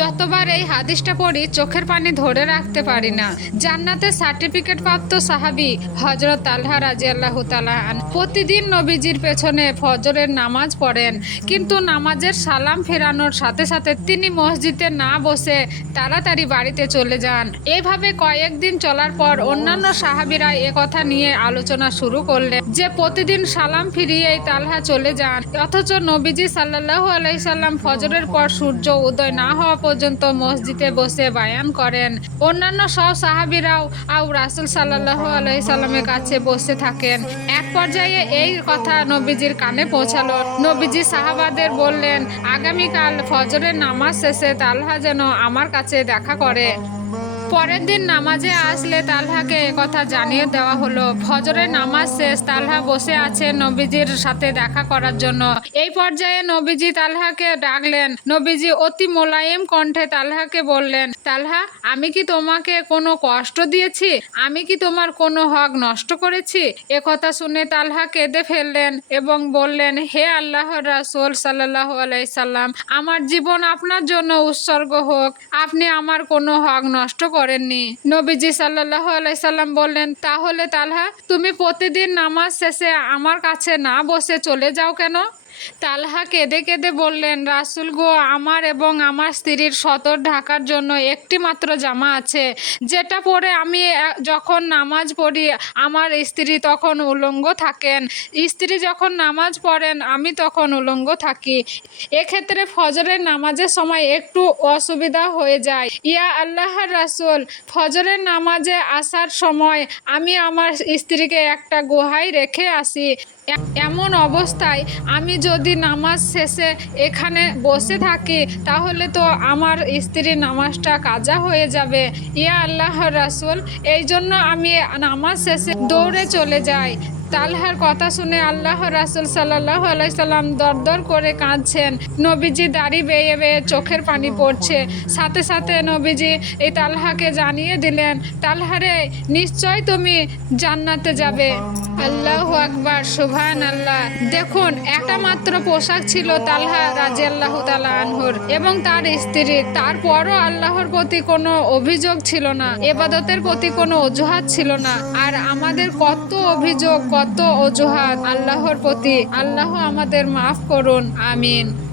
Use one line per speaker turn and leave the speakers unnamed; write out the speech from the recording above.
যতবার এই হাদিসটা পড়ি, চোখের পানি ধরে রাখতে পারি না। জান্নাতের সার্টিফিকেট প্রাপ্ত সাহাবি হজরত আল্লাহ রাজি আল্লাহ তালাহান প্রতিদিন নবীজির পেছনে ফজরের নামাজ পড়েন, কিন্তু নামাজের সালাম ফেরানোর সাথে সাথে তিনি মসজিদে না বসে তাড়াতাড়ি বাড়িতে চলে যান। এভাবে কয়েকদিন চলার পর অন্যান্য সাহাবিরা কথা নিয়ে আলোচনা শুরু করলেন, যে প্রতিদিন সালাম ফিরিয়েই তালহা চলে যান। অথচ নবীজি সাল্লাহ আলাইসাল্লাম ফজরের পর সূর্য উদয় না হওয়া পর্যন্ত মসজিদে বসে বায়ান করেন। অন্যান্য সব সাহাবিরাও আউ রাসুল সাল্লাহ আলহি সাল্লামের কাছে বসে থাকেন। এক পর্যায়ে এই কথা নবীজির কানে পৌঁছালো। নবীজি সাহাবাদের বললেন, আগামীকাল ফজরের নামাজ শেষে তালহা যেন আমার কাছে দেখা করে। পরের দিন নামাজে আসলে তালহাকে কথা জানিয়ে দেওয়া হলো। ফজরের নামাজ শেষ, তালহা বসে আছে নবীজির সাথে দেখা করার জন্য। এই পর্যায়ে নবীজি তালহাকে ডাকলেন। নবীজি অতি মোলায়েম কণ্ঠে তালহাকে বললেন, তালহা, আমি কি তোমাকে কোনো কষ্ট দিয়েছি? আমি কি তোমার কোনো হক নষ্ট করেছি? এ কথা শুনে তালহা কেঁদে ফেললেন এবং বললেন, হে আল্লাহ রাসুল সাল্লাহ আলাইসাল্লাম আমার জীবন আপনার জন্য উৎসর্গ হোক। আপনি আমার কোনো হক নষ্ট করেননি। নবীজি সাল্লাহ আলাইসাল্লাম বললেন, তাহলে তালহা, তুমি প্রতিদিন নামাজ শেষে আমার কাছে না বসে চলে যাও কেন? তালহা কেঁদে কেঁদে বললেন, রাসুল গো, আমার এবং আমার স্ত্রীর সতর ঢাকার জন্য একটি মাত্র জামা আছে। যেটা পরে আমি যখন নামাজ পড়ি, আমার স্ত্রী তখন উলঙ্গ থাকেন। স্ত্রী যখন নামাজ পড়েন, আমি তখন উলঙ্গ থাকি। এক্ষেত্রে ফজরের নামাজের সময় একটু অসুবিধা হয়ে যায়। ইয়া আল্লাহর রাসুল, ফজরের নামাজে আসার সময় আমি আমার স্ত্রীকে একটা গুহায় রেখে আসি। এমন অবস্থায় আমি যদি নামাজ শেষে এখানে বসে থাকি, তাহলে তো আমার স্ত্রীর নামাজটা কাজা হয়ে যাবে। ইয়া আল্লাহ রাসুল এই জন্য আমি নামাজ শেষে দৌড়ে চলে যাই। তালহার কথা শুনে আল্লাহ রাসুল সাল্লাহ আলাইসাল্লাম দরদর করে কাঁদছেন। নবীজি দাড়ি বেয়ে বেয়ে চোখের পানি পড়ছে। সাথে সাথে নবীজি এই তালহাকে জানিয়ে দিলেন, তালহারে, নিশ্চয় তুমি জান্নাতে যাবে। আল্লাহ আকবার সুভান আল্লাহ দেখুন, একটা মাত্র পোশাক ছিল তালহা রাজি আল্লাহ তালা আনহুর এবং তার স্ত্রীর তারপরও আল্লাহর প্রতি কোনো অভিযোগ ছিল না, এবাদতের প্রতি কোনো অজুহাত ছিল না। আর আমাদের কত অভিযোগ কত অজুহাত আল্লাহর প্রতি। আল্লাহ আমাদের মাফ করুন। আমিন।